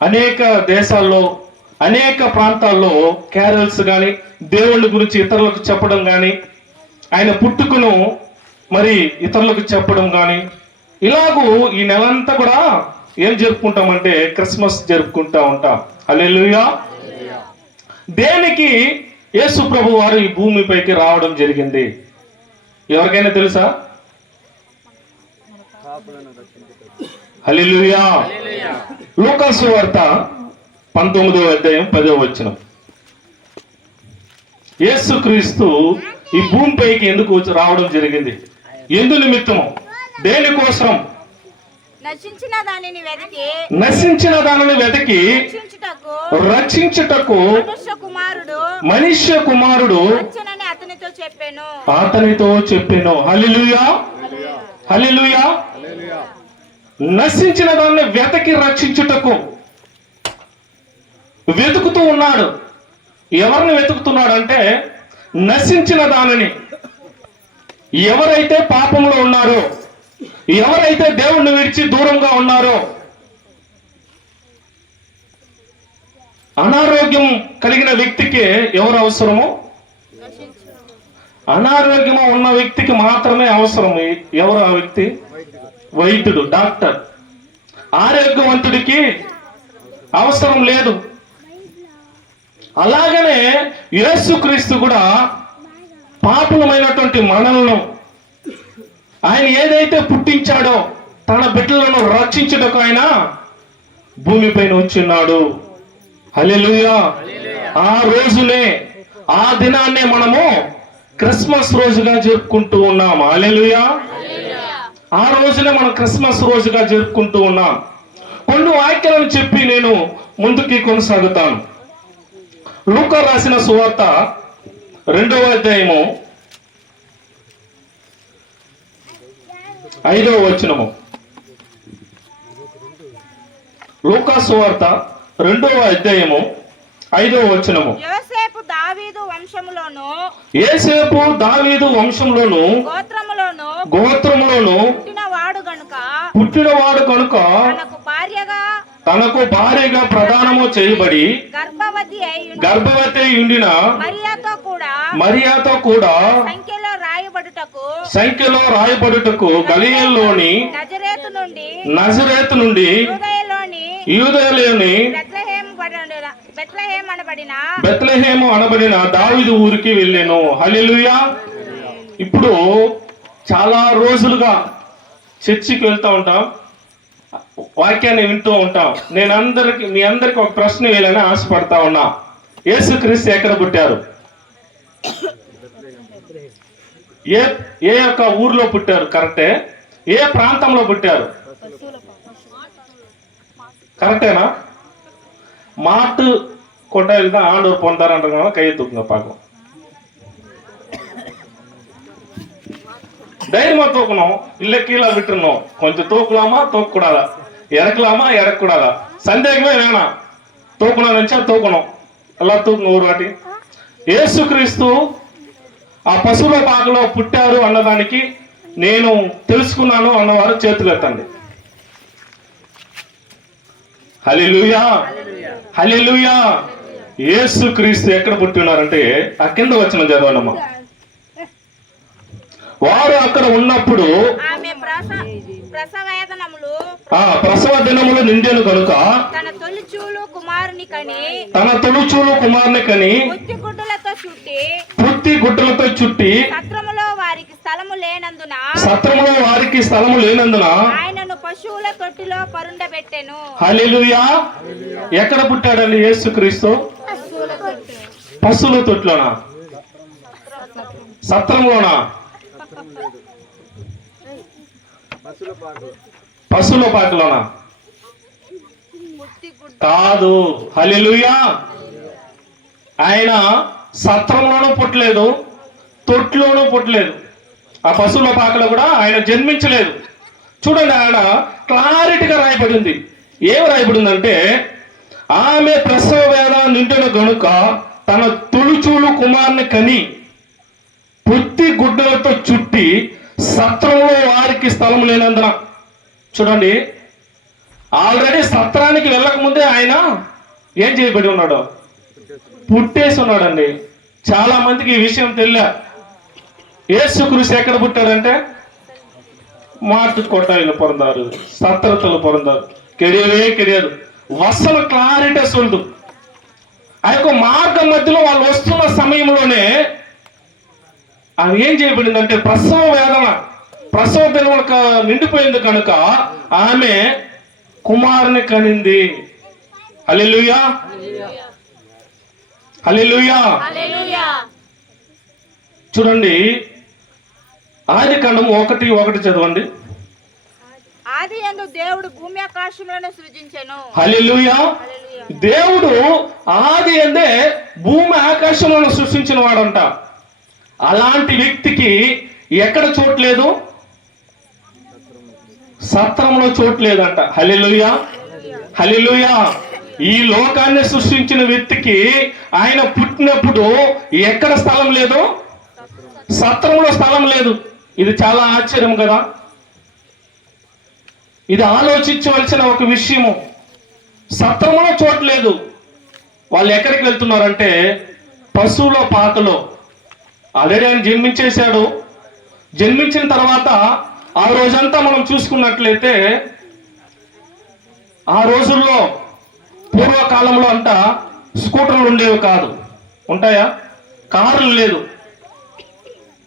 అనేక దేశాల్లో అనేక ప్రాంతాల్లో క్యారల్స్ కానీ దేవుళ్ళ గురించి ఇతరులకు చెప్పడం కానీ ఆయన పుట్టుకను మరి ఇతరులకు చెప్పడం కానీ ఇలాగూ ఈ నెలంతా కూడా ఏం జరుపుకుంటామంటే క్రిస్మస్ జరుపుకుంటా ఉంటాం. హల్లెలూయా. దేనికి యేసు ప్రభు వారు ఈ భూమిపైకి రావడం జరిగింది ఎవరికైనా తెలుసా? హల్లెలూయా. లూకా సువార్త 19వ అధ్యాయం 10వ వచనం. యేసుక్రీస్తు ఈ భూమిపైకి ఎందుకు రావడం జరిగింది? ఎందు నిమిత్తము? దేనికోసం? నశించిన దానిని వెతికి రక్షించుటకు మనుష్య కుమారుడు అతనితో చెప్పెను. హల్లెలూయా. హల్లెలూయా. నశించిన దాన్ని వెతికి రక్షించుటకు వెతుకుతూ ఉన్నాడు. ఎవరిని వెతుకుతున్నాడు అంటే నశించిన దానిని. ఎవరైతే పాపంలో ఉన్నారో, ఎవరైతే దేవుణ్ణి విడిచి దూరంగా ఉన్నారో, అనారోగ్యం కలిగిన వ్యక్తికి ఎవరు అవసరమో? అనారోగ్యం ఉన్న వ్యక్తికి మాత్రమే అవసరం. ఎవరు ఆ వ్యక్తి? వైద్యుడు, డాక్టర్. ఆరోగ్యవంతుడికి అవసరం లేదు. అలాగనే యేసుక్రీస్తు కూడా పాపులమైనటువంటి మనలను ఆయన ఏదైతే పుట్టించాడో తన బిడ్డలను రక్షించుటకు ఆయన భూమిపైన వచ్చిన్నాడు. హల్లెలూయా. ఆ రోజునే, ఆ దినాన్నే మనము క్రిస్మస్ రోజుగా జరుపుకుంటూ ఉన్నాం. హల్లెలూయా. ఆ రోజునే మనం క్రిస్మస్ రోజుగా జరుపుకుంటూ ఉన్నాం. కొన్ని వాక్యాలను చెప్పి నేను ముందుకి కొనసాగుతాను. లూకా రాసిన సువార్త 2వ అధ్యాయము 5వ వచనము. లూకా సువార్త 2వ అధ్యాయము 5వ వచనము. యోసేపు దావీదు వంశంలోను గోత్రములోను పుట్టినవాడు కనుక తనకు భార్యగా ప్రదానము చేయబడి గర్భవతి ఉండిన మరియాతో కూడా సంఖ్యలో రాయబడుటకు గలిలయలోని నజరేతు నుండి యూదయలోని బెత్లెహేము అనబడిన దావీదు ఊరికి వెళ్ళెను. హల్లెలూయా. ఇప్పుడు చాలా రోజులుగా చర్చికి వెళ్తూ ఉంటాం, వాక్యాన్ని వింటూ ఉంటాం. మీ అందరికి ఒక ప్రశ్న వేయాలని ఆశపడతా ఉన్నా. యేసుక్రీస్తు ఎక్కడ పుట్టారు? ఏ యొక్క ఊర్లో పుట్టారు? కరెక్టే. ఏ ప్రాంతంలో పుట్టారు? కరెక్టేనా? மாட்டு கொட்டாயில் தான் ஆண்டவர் போன்றாருன்றதுனால கையை தூக்குங்க பார்க்கலாம். தைரியமா தூக்கணும், இல்ல கீழே விட்டுறணும். கொஞ்சம் தூக்கலாமா தூக்கக்கூடாதா, இறக்கலாமா இறக்கக்கூடாதா, சந்தேகமே வேணாம். தூக்கணும் நினைச்சா தூக்கணும். எல்லாம் தூக்கணும் ஒரு வாட்டி. యేసుక్రీస్తు ఆ పశువుల పాకలో పుట్టారు అన్నదానికి నేను తెలుసుకున్నాను అన్నవారు చేతులు ఎత్తండి. హల్లెలూయా. హల్లెలూయా. యేసుక్రీస్తు ఎక్కడ పుట్టి ఉన్నారంటే ఆ కింద వచ్చిన చదవండమ్మా. వారు అక్కడ ఉన్నప్పుడు ప్రసవ దినములు నిండెను కనుక తన తొలిచూలు కుమారుని కని పుత్తి గుడ్డలతో చుట్టి సత్రములో వారికి స్థలము లేనందున ఆయనను పశువుల తొట్టిలో పరుండబెట్టెను. హల్లెలూయా. ఎక్కడ పుట్టాడండి యేసుక్రీస్తు? పశువుల తొట్టిలోనా? సత్రంలోనా? పశువుల పాకలోనా? కాదు. హల్లెలూయా. ఆయన సత్రంలోనూ పుట్టలేదు, తొట్లోనూ పుట్టలేదు. ఆ పశువుల పాకలో కూడా ఆయన జన్మించలేదు. చూడండి, ఆయన క్లారిటీగా రాయబడింది. ఏమి రాయబడిందంటే ఆమె ప్రసవ వేద నిండిన గనుక తన తొలిచూలు కుమారుని కని పుత్తి గుడ్డలతో చుట్టి సత్రంలో వారికి స్థలం లేనందున. చూడండి, ఆల్రెడీ సత్రానికి వెళ్ళక ముందే ఆయన ఏం చేయబడి ఉన్నాడు? పుట్టేసి ఉన్నాడండి. చాలా మందికి ఈ విషయం తెలియ. యేసుక్రీస్తు ఎక్కడ పుట్టాడంటే மாட்டு கொட்டாயில பிறந்தாரு, சத்திரத்துல பிறந்தாரு. கிடையவே கிடையாது. వసన క్లారిటీ சொல்லுது. ఆ యొక్క మార్గం మధ్యలో వాళ్ళు వస్తున్న సమయంలోనే అది ఏం చేయబడిందంటే ప్రసవ వేదన, ప్రసవ దినములకు నిండిపోయింది కనుక ఆమె కుమారుని కనింది. హల్లెలూయా, హల్లెలూయా. చూడండి, ఆదికాండం 1:1 చదవండి. ఆదియందు దేవుడు భూమి ఆకాశములను సృజించెను. హల్లెలూయా. దేవుడు ఆది అందే భూమి ఆకాశములను సృష్టించిన వాడంట. అలాంటి వ్యక్తికి ఎక్కడ చోట్లేదు? సత్రంలో చోట్లేదంట. హల్లెలూయా, హల్లెలూయా. ఈ లోకాన్ని సృష్టించిన వ్యక్తికి ఆయన పుట్టినప్పుడు ఎక్కడ స్థలం లేదు? సత్రంలో స్థలం లేదు. ఇది చాలా ఆశ్చర్యం కదా. ఇది ఆలోచించవలసిన ఒక విషయము. సత్రంలో చోట్లేదు. వాళ్ళు ఎక్కడికి వెళ్తున్నారంటే పశువుల పాకలో. ఆల్రెడీ ఆయన జన్మించేశాడు. జన్మించిన తర్వాత ఆ రోజంతా మనం చూసుకున్నట్లయితే ఆ రోజుల్లో పూర్వకాలంలో అంతా స్కూటర్లు ఉండేవి కాదు. ఉంటాయా? కార్లు లేదు,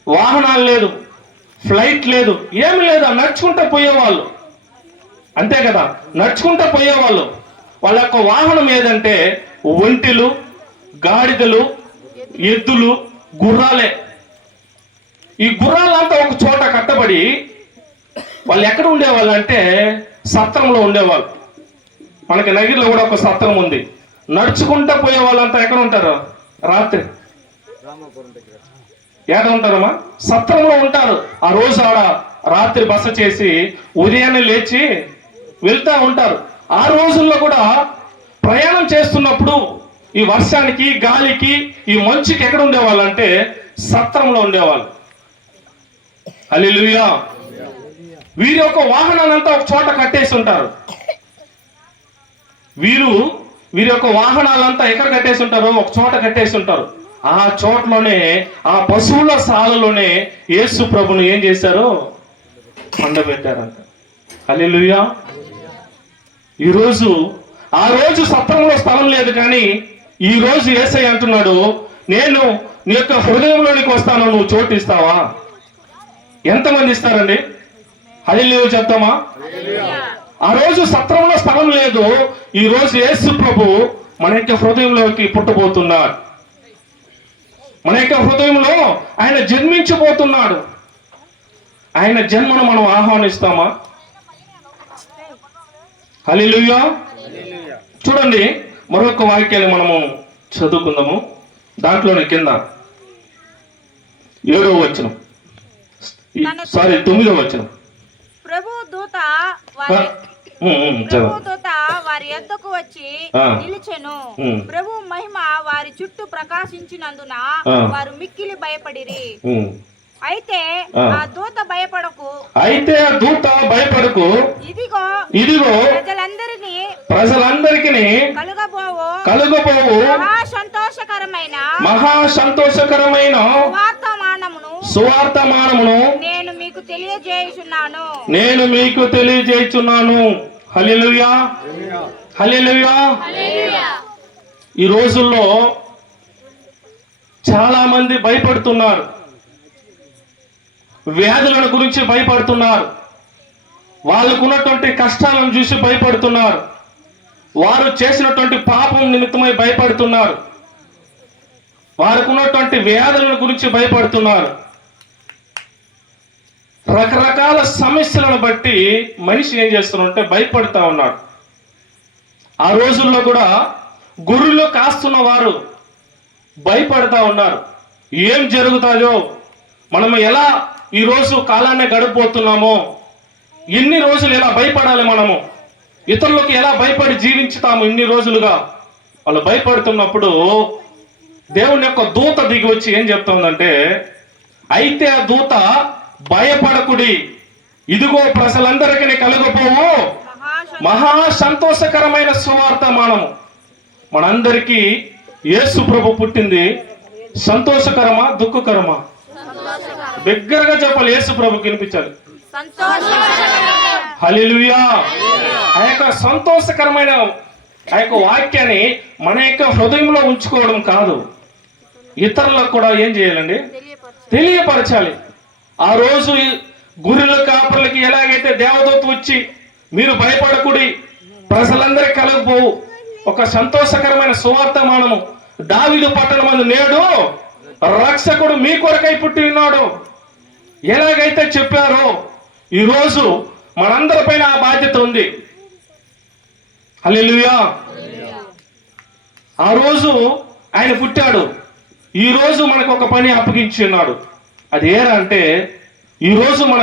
వాహనాలు లేదు, ఫ్లైట్ లేదు, ఏమి లేదు. నడుచుకుంటూ పోయేవాళ్ళు. అంతే కదా, నడుచుకుంటూ పోయేవాళ్ళు. వాళ్ళ యొక్క వాహనం ఏదంటే ఒంటెలు, గాడిదలు, ఎద్దులు, గుర్రాలే. ఈ గుర్రాలంతా ఒక చోట కట్టబడి వాళ్ళు ఎక్కడ ఉండేవాళ్ళు అంటే సత్రంలో ఉండేవాళ్ళు. మనకి నగిరిలో కూడా ఒక సత్రం ఉంది. నడుచుకుంటూ పోయే వాళ్ళంతా ఎక్కడ ఉంటారు? రాత్రి ఏడ ఉంటారమ్మా? సత్రంలో ఉంటారు. ఆ రోజు ఆడ రాత్రి బస చేసి ఉదయాన్నే లేచి వెళ్తా ఉంటారు. ఆ రోజుల్లో కూడా ప్రయాణం చేస్తున్నప్పుడు ఈ వర్షానికి, గాలికి, ఈ మంచుకి ఎక్కడ ఉండేవాళ్ళు అంటే సత్రంలో ఉండేవాళ్ళు. హల్లెలూయా. వీరి యొక్క వాహనాలంతా ఒక చోట కట్టేసి ఉంటారు. వీరి యొక్క వాహనాలంతా ఎక్కడ కట్టేసి ఉంటారో ఒక చోట కట్టేసి ఉంటారు. ఆ చోట్లోనే, ఆ పశువుల సాలలోనే యేసు ప్రభును ఏం చేశారో పండబెట్టారంట. హల్లెలూయా. ఆ రోజు సత్రంలో స్థలం లేదు, కానీ ఈ రోజు యేసయ్య అంటున్నాడు, నేను నీ యొక్క హృదయంలోనికి వస్తాను, నువ్వు చోటు ఇస్తావా? ఎంతమంది ఇస్తారండి? హల్లెలూయా చెప్తామా? ఆ రోజు సత్రంలో స్థలం లేదు. ఈ రోజు యేసు ప్రభు మన యొక్క హృదయంలోకి పుట్టబోతున్నాడు. మన యొక్క హృదయంలో ఆయన జన్మించబోతున్నాడు. ఆయన జన్మను మనం ఆహ్వానిస్తామా? హల్లెలూయా. చూడండి, మరొక వాక్యాన్ని మనము చదువుకుందాము. దాంట్లోనే కింద 7వ వచనం, 9వ వచనం. ప్రభు దూత వారి యొద్దకు వచ్చి నిలిచెను. ప్రభు మహిమ వారి చుట్టూ ప్రకాశించినందున వారు మిక్కిలి భయపడిరి. అయితే ఆ దూత భయపడకు, ఇదిగో ప్రజలందరికీ కలుగబోవు మహా సంతోషకరమైన సువార్తమానమును నేను మీకు తెలియజేయుచున్నాను. హల్లెలూయా, హల్లెలూయా. ఈ రోజుల్లో చాలా మంది భయపడుతున్నారు. వ్యాధులను గురించి భయపడుతున్నారు. వాళ్ళకున్నటువంటి కష్టాలను చూసి భయపడుతున్నారు. వారు చేసినటువంటి పాపం నిమిత్తమై భయపడుతున్నారు. వారికి ఉన్నటువంటి వ్యాధులను గురించి భయపడుతున్నారు. రకరకాల సమస్యలను బట్టి మనిషి ఏం చేస్తున్నాడంటే భయపడుతూ ఉన్నాడు. ఆ రోజుల్లో కూడా గొర్రెలు కాస్తున్న వారు భయపడతా ఉన్నారు. ఏం జరుగుతాయో, మనం ఎలా ఈరోజు కాలాన్ని గడిపోతున్నామో, ఎన్ని రోజులు ఎలా భయపడాలి, మనము ఇతరులకు ఎలా భయపడి జీవించుతాము ఇన్ని రోజులుగా. వాళ్ళు భయపడుతున్నప్పుడు దేవుని యొక్క దూత దిగి వచ్చి ఏం చెప్తుందంటే, అయితే ఆ దూత భయపడకుడి, ఇదిగో ప్రజలందరికీ కలుగపోవు మహా సంతోషకరమైన సువార్తమానము. మనందరికీ యేసు ప్రభు పుట్టింది సంతోషకరమా దుఃఖకరమా? బిగ్గరగా చెప్పాలి, యేసు ప్రభుకి వినిపించాలి. హల్లెలూయా. ఆ యొక్క సంతోషకరమైన ఆ యొక్క వాక్యాన్ని మన యొక్క హృదయంలో ఉంచుకోవడం కాదు, ఇతరులకు కూడా ఏం చేయాలండి? తెలియపరచాలి. ఆ రోజు గురుల కాపర్లకి ఎలాగైతే దేవదూత వచ్చి మీరు భయపడకుడి, ప్రజలందరికీ కలగబోవు ఒక సంతోషకరమైన సువార్తమానము, దావీదు పట్టణమందు నేడు రక్షకుడు మీ కొరకై పుట్టి ఉన్నాడు ఎలాగైతే చెప్పారో, ఈరోజు మనందరిపైన ఆ బాధ్యత ఉంది. హల్లెలూయా. ఆ రోజు ఆయన పుట్టాడు, ఈ రోజు మనకు ఒక పని అప్పగించి ఉన్నాడు. అది ఏరా అంటే, ఈ రోజు మన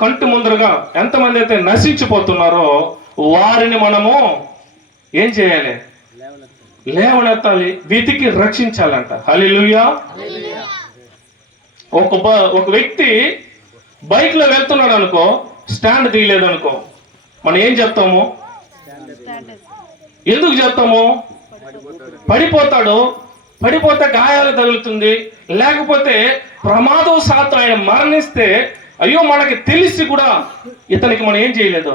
కంటి ముందరగా ఎంతమంది అయితే నశించిపోతున్నారో వారిని మనము ఏం చేయాలి? లేవనెత్తాలి, వెతికి రక్షించాలంట. హల్లెలూయా. ఒక వ్యక్తి బైక్ లో వెళ్తున్నాడు అనుకో, స్టాండ్ తీయలేదు అనుకో, మనం ఏం చెప్తాము? ఎందుకు చెప్తాము? పడిపోతాడు, పడిపోతే గాయాలు తగులుతుంది, లేకపోతే ప్రమాదవశాత్తు ఆయన మరణిస్తే అయ్యో మనకి తెలిసి కూడా ఇతనికి మనం ఏం చేయలేదు,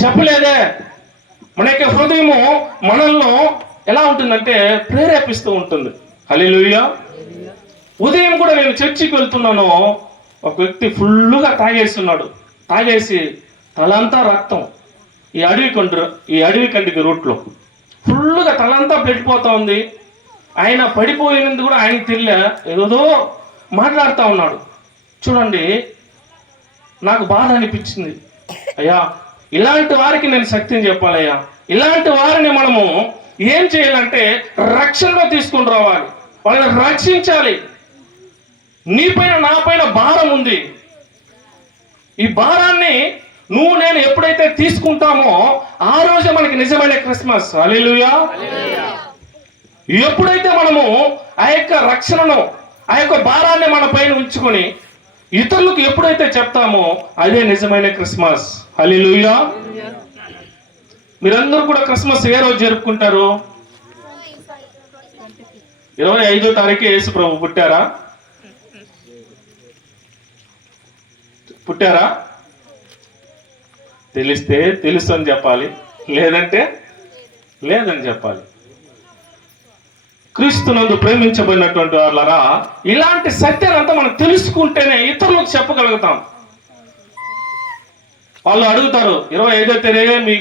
చెప్పలేదే. మన యొక్క హృదయము మనల్ని ఎలా ఉంటుందంటే ప్రేరేపిస్తూ ఉంటుంది. హల్లెలూయా. ఉదయం కూడా నేను చర్చికి వెళ్తున్నాను, ఒక వ్యక్తి ఫుల్లుగా తాగేస్తున్నాడు, తాగేసి తలంతా రక్తం, ఈ అడవి కంటికి రూట్లో ఫుల్లుగా తలంతా పెట్టిపోతా ఉంది. ఆయన పడిపోయినందు కూడా ఆయనకి తెలియ, ఏదో మాట్లాడుతూ ఉన్నాడు. చూడండి, నాకు బాధ అనిపించింది. అయ్యా, ఇలాంటి వారికి నేను శక్తిని చెప్పాలయ్యా. ఇలాంటి వారిని మనము ఏం చేయాలంటే రక్షణలో తీసుకుని రావాలి, వాళ్ళని రక్షించాలి. నీ పైన నా పైన భారం ఉంది. ఈ భారాన్ని నువ్వు నేను ఎప్పుడైతే తీసుకుంటామో ఆ రోజే మనకి నిజమైన క్రిస్మస్. హల్లెలూయా. ఎప్పుడైతే మనము ఆ యొక్క రక్షణను, ఆ యొక్క భారాన్ని మన పైన ఉంచుకొని ఇతరులకు ఎప్పుడైతే చెప్తామో అదే నిజమైన క్రిస్మస్. హల్లెలూయా. మీరందరూ కూడా క్రిస్మస్ ఏ రోజు జరుపుకుంటారు? 25వ తారీఖు యేసు ప్రభు పుట్టారా? పుట్టారా? తెలిస్తే తెలుసు అని చెప్పాలి, లేదంటే లేదని చెప్పాలి. క్రీస్తునందు ప్రేమించబడినటువంటి వాళ్ళరా, ఇలాంటి సత్యాన్ని అంతా మనం తెలుసుకుంటేనే ఇతరులకు చెప్పగలుగుతాం. వాళ్ళు అడుగుతారు 25వ తేదీ మీ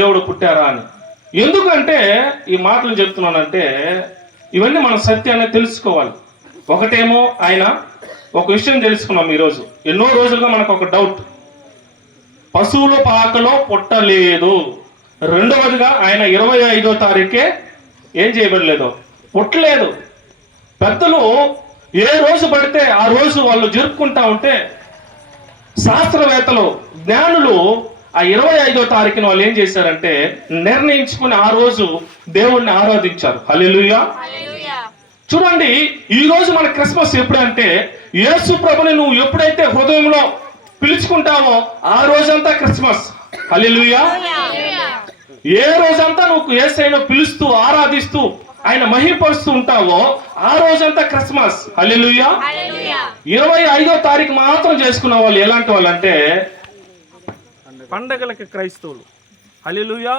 దేవుడు పుట్టారా అని. ఎందుకంటే ఈ మాటలు చెప్తున్నానంటే ఇవన్నీ మనం సత్యాన్ని తెలుసుకోవాలి. ఒకటేమో ఆయన ఒక విషయం తెలుసుకున్నాం ఈరోజు, ఎన్నో రోజులుగా మనకు ఒక డౌట్, పశువుల పాకలో పుట్టలేదు. రెండవదిగా ఆయన 25వ తారీఖే ఏం చేయబడలేదు, పుట్టలేదు. పెద్దలు ఏ రోజు పడితే ఆ రోజు వాళ్ళు జరుపుకుంటా ఉంటే శాస్త్రవేత్తలు, జ్ఞానులు ఆ 25వ తారీఖున వాళ్ళు ఏం చేశారంటే నిర్ణయించుకుని ఆ రోజు దేవుణ్ణి ఆరాధించారు. హల్లెలూయా. చూడండి, ఈ రోజు మన క్రిస్మస్ ఎప్పుడంటే యేసు ప్రభుని నువ్వు ఎప్పుడైతే హృదయంలో పిలుచుకుంటావో ఆ రోజంతా క్రిస్మస్. హల్లెలూయా. ఏ రోజంతా నువ్వు యేసయ్యను పిలుస్తూ ఆరాధిస్తూ ఆయన మహిమపరుస్తూ ఉంటావో ఆ రోజంతా క్రిస్మస్. హల్లెలూయా. 25వ తారీఖు మాత్రం చేసుకున్న వాళ్ళు ఎలాంటి వాళ్ళు అంటే పండగలకి క్రైస్తవులు. హల్లెలూయా.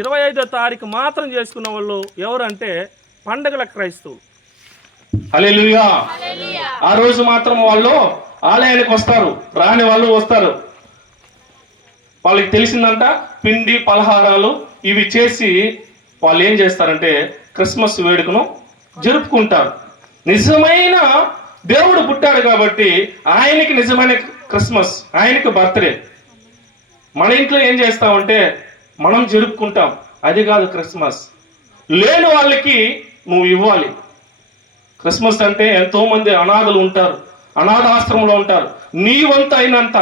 25వ తారీఖు మాత్రం చేసుకున్న వాళ్ళు ఎవరంటే పండగల క్రైస్తవులు. హల్లెలూయా. ఆ రోజు మాత్రం వాళ్ళు ఆలయానికి వస్తారు, రాని వాళ్ళు వస్తారు. వాళ్ళకి తెలిసిందంట పిండి పలహారాలు ఇవి చేసి వాళ్ళు ఏం చేస్తారంటే క్రిస్మస్ వేడుకను జరుపుకుంటారు. నిజమైన దేవుడు పుట్టాడు కాబట్టి ఆయనకి నిజమైన క్రిస్మస్, ఆయనకి బర్త్డే. మన ఇంట్లో ఏం చేస్తామంటే మనం జరుపుకుంటాం, అది కాదు క్రిస్మస్. లేని వాళ్ళకి నువ్వు ఇవ్వాలి. క్రిస్మస్ అంటే ఎంతో మంది అనాథలు ఉంటారు, అనాథాశ్రమంలో ఉంటారు. నీ వంతు అయినంత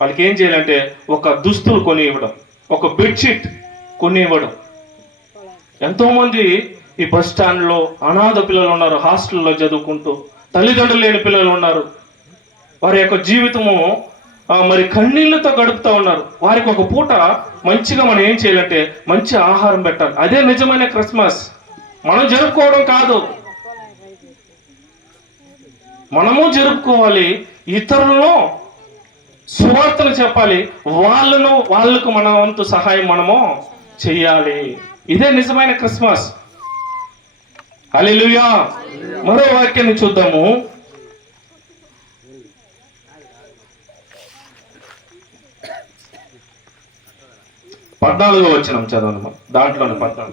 వాళ్ళకి ఏం చేయాలంటే ఒక దుస్తులు కొని ఇవ్వడం, ఒక బెడ్షీట్ కొని ఇవ్వడం. ఎంతో మంది ఈ బస్ స్టాండ్లో అనాథ పిల్లలు ఉన్నారు, హాస్టల్లో చదువుకుంటూ తల్లిదండ్రులు లేని పిల్లలు ఉన్నారు. వారి యొక్క జీవితము మరి కన్నీళ్లతో గడుపుతా ఉన్నారు. వారికి ఒక పూట మంచిగా మనం ఏం చేయాలంటే మంచి ఆహారం పెట్టాలి. అదే నిజమైన క్రిస్మస్. మనం జరుపుకోవడం కాదు, మనము జరుపుకోవాలి, ఇతరులను సువార్తను చెప్పాలి, వాళ్ళకు మన వంతు సహాయం మనము చెయ్యాలి. ఇదే నిజమైన క్రిస్మస్. హల్లెలూయా. మరో వాక్యాన్ని చూద్దాము. పద్నాలుగో వచనం చదవండి. దాంట్లోనే 14.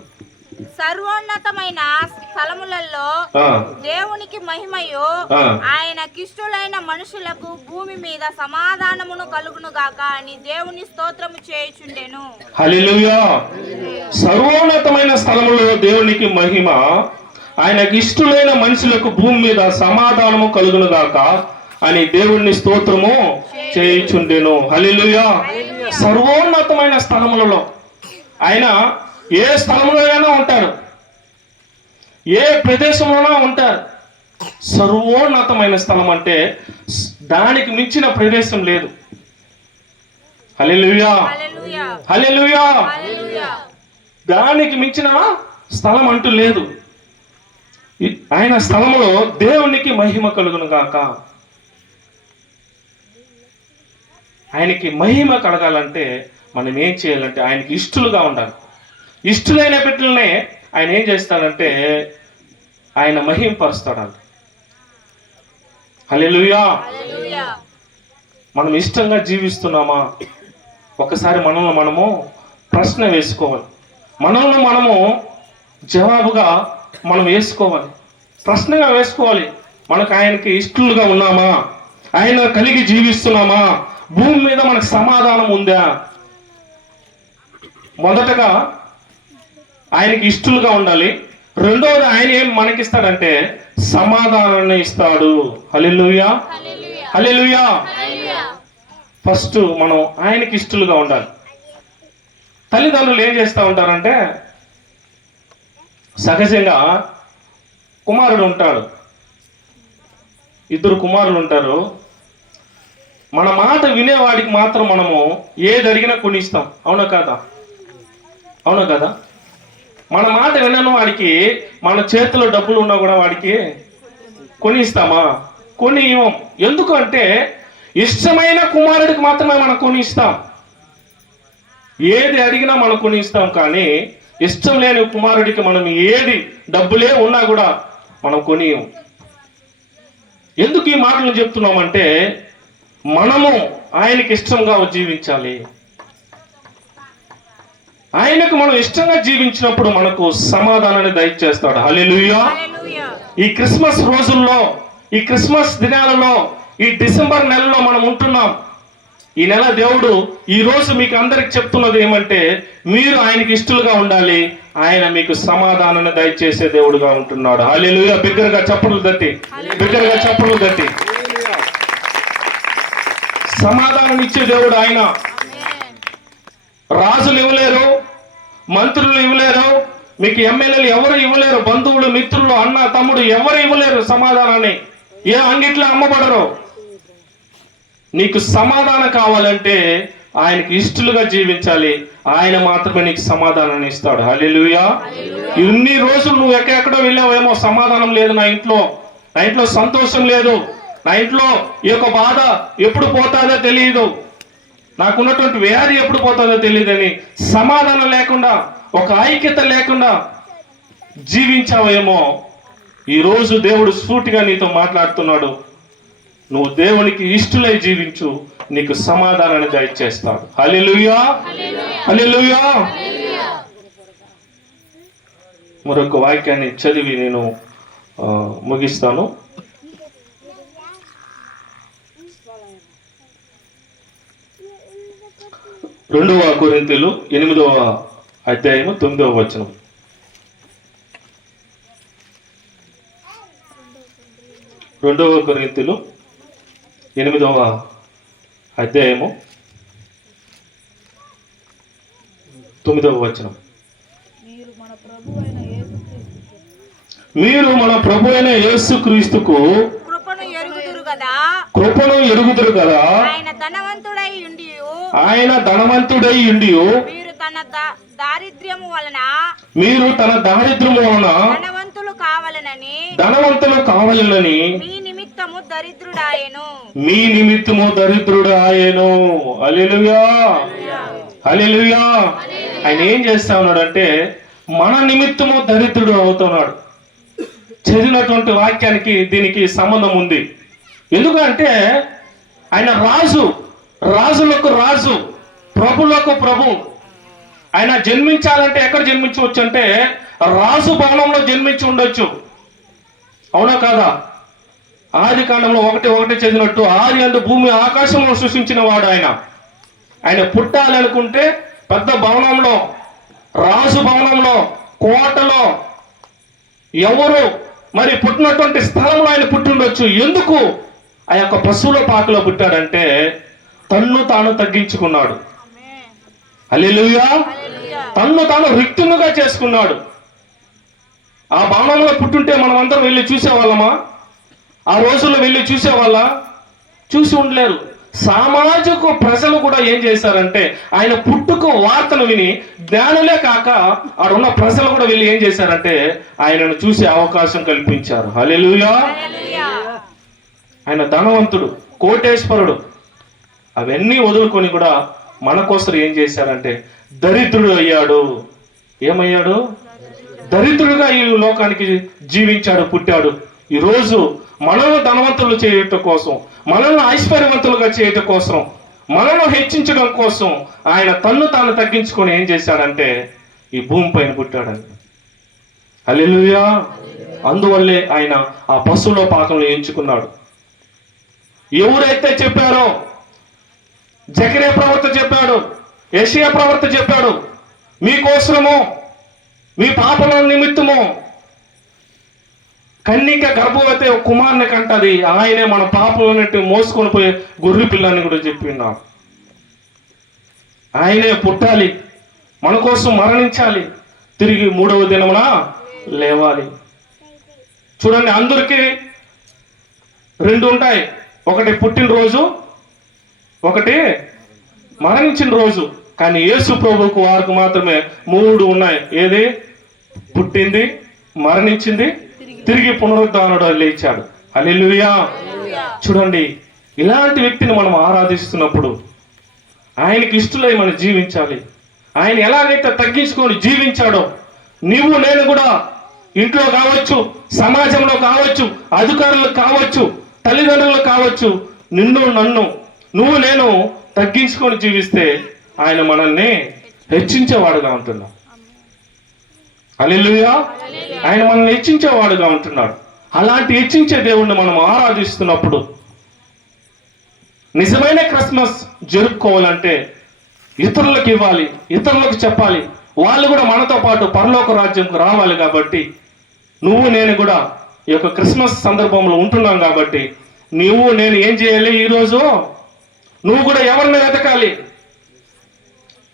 సర్వోన్నతమైన స్థలములలో దేవునికి మహిమయు ఆయనకిష్టులైన మనుషులకు భూమి మీద సమాధానమును కలుగును గాక అని దేవుని స్తోత్రము చేయుచుండెను. హల్లెలూయా. సర్వోన్నతమైన స్థలములో దేవునికి మహిమ, ఆయనకి ఇష్టులైన మనుషులకు భూమి మీద సమాధానము కలుగును గాక అని దేవుని స్తోత్రము చేయుచుండెను. హల్లెలూయా. సర్వోన్నతమైన స్థలములలో ఆయన ఏ స్థలంలోనైనా ఉంటారు, ఏ ప్రదేశంలోనైనా ఉంటారు. సర్వోన్నతమైన స్థలం అంటే దానికి మించిన ప్రదేశం లేదు. హల్లెలూయా. హల్లెలూయా. దానికి మించిన స్థలం అంటూ లేదు. ఆయన స్థలములో దేవునికి మహిమ కలుగును గాక. ఆయనకి మహిమ కలగాలంటే మనం ఏం చేయాలంటే ఆయనకి ఇష్టలుగా ఉండాలి. ఇష్టలైన బిడ్డలనే ఆయన ఏం చేస్తాడంటే ఆయన మహింపరుస్తాడు. హల్లెలూయా. మనం ఇష్టంగా జీవిస్తున్నామా? ఒకసారి మనల్ని మనము ప్రశ్న వేసుకోవాలి. మనల్ని మనము జవాబుగా మనం వేసుకోవాలి, ప్రశ్నగా వేసుకోవాలి. మనకు ఆయనకి ఇష్టలుగా ఉన్నామా? ఆయన కలిగి జీవిస్తున్నామా? భూమి మీద మనకు సమాధానం ఉందా? మొదటగా ఆయనకి ఇష్టలుగా ఉండాలి. రెండోది ఆయన ఏం మనకిస్తాడంటే సమాధానాన్ని ఇస్తాడు. హల్లెలూయా. హల్లెలూయా. ఫస్ట్ మనం ఆయనకి ఇష్టలుగా ఉండాలి. తల్లిదండ్రులు ఏం చేస్తూ ఉంటారంటే సహజంగా కుమారుడు ఉంటాడు, 2 కుమారులు ఉంటారు. మన మాట వినేవాడికి మాత్రం మనము ఏది అడిగినా కొనిస్తాం. అవునా కాదా? అవునా కదా? మన మాట వినను వాడికి మన చేతిలో డబ్బులు ఉన్నా కూడా వాడికి కొనిస్తామా? కొని ఇవ్వం. ఎందుకు అంటే ఇష్టమైన కుమారుడికి మాత్రమే మనం కొనిస్తాం. ఏది అడిగినా మనం కొనిస్తాం, కానీ ఇష్టం లేని కుమారుడికి మనం ఏది డబ్బులే ఉన్నా కూడా మనం కొనియం. ఎందుకు ఈ మాటలు చెప్తున్నామంటే మనము ఆయనకి ఇష్టంగా జీవించాలి. ఆయనకు మనం ఇష్టంగా జీవించినప్పుడు మనకు సమాధానాన్ని దయచేస్తాడు. హల్లెలూయా. ఈ క్రిస్మస్ రోజుల్లో, ఈ క్రిస్మస్ దినాలలో, ఈ డిసెంబర్ నెలలో మనం ఉంటున్నాం. ఈ నెల దేవుడు ఈ రోజు మీకు అందరికి చెప్తున్నది ఏమంటే మీరు ఆయనకి ఇష్టలుగా ఉండాలి, ఆయన మీకు సమాధానాన్ని దయచేసే దేవుడుగా ఉంటున్నాడు. హల్లెలూయా. బిగ్గరగా చప్పట్లు తట్టి, బిగ్గరగా చప్పట్లు తట్టి. సమాధానం ఇచ్చే దేవుడు ఆయన. రాజులు ఇవ్వలేరు, మంత్రులు ఇవ్వలేరు, మీకు ఎమ్మెల్యేలు ఎవరు ఇవ్వలేరు, బంధువులు, మిత్రులు, అన్న, తమ్ముడు ఎవరు ఇవ్వలేరు సమాధానాన్ని. ఏ అంగిట్లో అమ్మబడరు. నీకు సమాధానం కావాలంటే ఆయనకి ఇష్టలుగా జీవించాలి. ఆయన మాత్రమే నీకు సమాధానాన్ని ఇస్తాడు. హల్లెలూయా. ఇన్ని రోజులు నువ్వు ఎక్కడెక్కడో వెళ్ళావేమో, సమాధానం లేదు నా ఇంట్లో సంతోషం లేదు, నా ఇంట్లో ఈ యొక్క బాధ ఎప్పుడు పోతాదో తెలియదు, నాకున్నటువంటి వ్యాధి ఎప్పుడు పోతుందో తెలియదని సమాధానం లేకుండా, ఒక ఐక్యత లేకుండా జీవించావేమో. ఈరోజు దేవుడు సూటిగా నీతో మాట్లాడుతున్నాడు. నువ్వు దేవునికి ఇష్టలై జీవించు, నీకు సమాధానాన్ని దయచేస్తాడు. హల్లెలూయా. హల్లెలూయా. మరొక వాక్యాన్ని చదివి నేను ముగిస్తాను. రెండవ కొరింథీయులు 8వ అధ్యాయము 9వ వచనం. రెండవ కొరింథీయులు 8వ అధ్యాయము 9వ వచనం. మీరు మన ప్రభు అయిన యేసుక్రీస్తుకు కృపను ఎరుగుదురు కదా, ఆయన ఆయన ధనవంతుడై ఉండి మీరు తన దారిద్ర్యము వలన ధనవంతులు కావాలనని మీ నిమిత్తము దరిద్రుడాయెను. హల్లెలూయా హల్లెలూయా. ఆయన ఏం చేస్తా ఉన్నాడంటే మన నిమిత్తము దరిద్రుడు అవుతున్నాడు. చదివినటువంటి వాక్యానికి దీనికి సంబంధం ఉంది. ఎందుకంటే ఆయన రాజులకు రాజు, ప్రభులకు ప్రభు. ఆయన జన్మించాలంటే ఎక్కడ జన్మించవచ్చు అంటే రాజు భవనంలో జన్మించి ఉండొచ్చు. అవునా కాదా? ఆది కాండంలో 1:1 చదివినట్టు ఆది అందు భూమి ఆకాశంలో సృష్టించిన వాడు ఆయన పుట్టాలి అనుకుంటే పెద్ద భవనంలో, రాజు భవనంలో, కోటలో, ఎవరు మరి పుట్టినటువంటి స్థలంలో ఆయన పుట్టిండొచ్చు. ఎందుకు ఆ యొక్క పశువుల పాకలో పుట్టాడంటే తన్ను తాను తగ్గించుకున్నాడు. హల్లెలూయా. తన్ను తాను రిక్తునుగా చేసుకున్నాడు. ఆ భవనంలో పుట్టుంటే మనం అందరం వెళ్ళి చూసేవాళ్ళమా? ఆ రోజుల్లో వెళ్ళి చూసేవాళ్ళ? చూసి ఉండలేరు. సామాజిక ప్రజలు కూడా ఏం చేశారంటే ఆయన పుట్టుక వార్తను విని జ్ఞానులే కాక ఆడున్న ప్రజలు కూడా వెళ్ళి ఏం చేశారంటే ఆయనను చూసే అవకాశం కల్పించారు. హల్లెలూయా. ఆయన ధనవంతుడు, కోటేశ్వరుడు, అవన్నీ వదులుకొని కూడా మన కోసం ఏం చేశారంటే దరిద్రుడు అయ్యాడు. ఏమయ్యాడు? దరిద్రుడుగా ఈ లోకానికి జీవించాడు, పుట్టాడు. ఈరోజు మనల్ని ధనవంతులు చేయటం కోసం, మనల్ని ఐశ్వర్యవంతులుగా చేయటం కోసం, మనల్ని హెచ్చించడం కోసం ఆయన తన్ను తాను తగ్గించుకొని ఏం చేశాడంటే ఈ భూమి పైన పుట్టాడండి. హల్లెలూయా. అందువల్లే ఆయన ఆ పశువుల పాకంలో ఎంచుకున్నాడు. ఎవరైతే చెప్పారో, జకరియా ప్రవక్త చెప్పాడు, యెషయా ప్రవక్త చెప్పాడు, మీకోసము మీ పాపల నిమిత్తము కన్నిక గర్భవతి కుమారుని కంటది, ఆయనే మన పాపలన్నిటి మోసుకొని పోయే గొర్రె పిల్లని కూడా చెప్పిన్నాడు. ఆయనే పుట్టాలి, మన కోసం మరణించాలి, తిరిగి 3వ దినమున లేవాలి. చూడండి, అందరికీ 2 ఉంటాయి. ఒకటి పుట్టినరోజు, ఒకటి మరణించిన రోజు. కానీ యేసు ప్రభువుకు వారికి మాత్రమే 3 ఉన్నాయి. ఏది? పుట్టింది, మరణించింది, తిరిగి పునరుద్ధానుడు లేచాడు. హల్లెలూయా. చూడండి, ఇలాంటి వ్యక్తిని మనం ఆరాధిస్తున్నప్పుడు ఆయనకి ఇష్టలై మనం జీవించాలి. ఆయన ఎలాగైతే తగ్గించుకొని జీవించాడో నీవు నేను కూడా ఇంట్లో కావచ్చు, సమాజంలో కావచ్చు, అధికారులు కావచ్చు, తల్లిదండ్రులు కావచ్చు, నిన్ను నన్ను నువ్వు నేను తగ్గించుకొని జీవిస్తే ఆయన మనల్ని హెచ్చించేవాడుగా ఉంటున్నాడు. హల్లెలూయా. ఆయన మనల్ని హెచ్చించేవాడుగా ఉంటున్నాడు. అలాంటి హెచ్చించే దేవుణ్ణి మనం ఆరాధిస్తున్నప్పుడు నిజమైన క్రిస్మస్ జరుపుకోవాలంటే ఇతరులకు ఇవ్వాలి, ఇతరులకు చెప్పాలి. వాళ్ళు కూడా మనతో పాటు పరలోక రాజ్యంకు రావాలి. కాబట్టి నువ్వు నేను కూడా ఈ యొక్క క్రిస్మస్ సందర్భంలో ఉంటున్నాం. కాబట్టి నువ్వు నేను ఏం చేయాలి? ఈరోజు నువ్వు కూడా ఎవరిని వెతకాలి?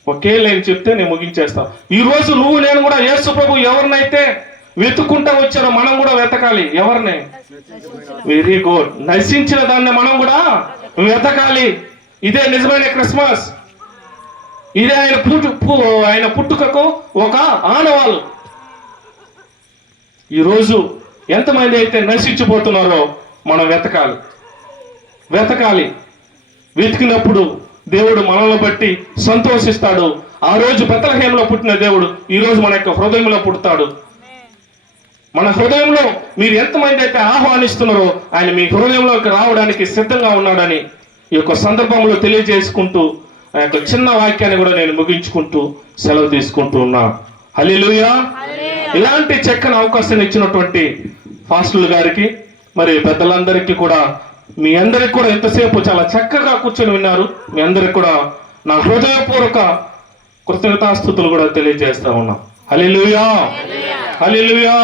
ఒకే లైన్ చెప్తే నేను ముగించేస్తాను. ఈరోజు నువ్వు నేను కూడా యేసు ప్రభు ఎవరినైతే వెతుక్కుంటా వచ్చారో మనం కూడా వెతకాలి. ఎవరిని? Very good. నశించిన దాన్ని మనం కూడా వెతకాలి. ఇదే నిజమైన క్రిస్మస్. ఇదే ఆయన పుట్టుకకు ఒక ఆనవాలు. ఈరోజు ఎంతమంది అయితే నశించిపోతున్నారో మనం వెతకాలి. వెతికినప్పుడు దేవుడు మనల్ని బట్టి సంతోషిస్తాడు. ఆ రోజు బెత్లెహేములో పుట్టిన దేవుడు ఈ రోజు మన యొక్క హృదయంలో పుడతాడు. మన హృదయంలో మీరు ఎంతమంది అయితే ఆహ్వానిస్తున్నారో ఆయన మీ హృదయంలోకి రావడానికి సిద్ధంగా ఉన్నాడని ఈ యొక్క సందర్భంలో తెలియజేసుకుంటూ ఆ యొక్క చిన్న వాక్యాన్ని కూడా నేను ముగించుకుంటూ సెలవు తీసుకుంటూ ఉన్నా. హల్లెలూయా. ఇలాంటి చక్కని అవకాశాన్ని ఇచ్చినటువంటి ఫాస్టులు గారికి, మరి పెద్దలందరికీ కూడా, మీ అందరికి కూడా ఎంతసేపు చాలా చక్కగా కూర్చొని విన్నారు. మీ అందరికి కూడా నా హృదయపూర్వక కృతజ్ఞతాస్తుతులు కూడా తెలియజేస్తా ఉన్నా. హల్లెలూయా. హల్లెలూయా.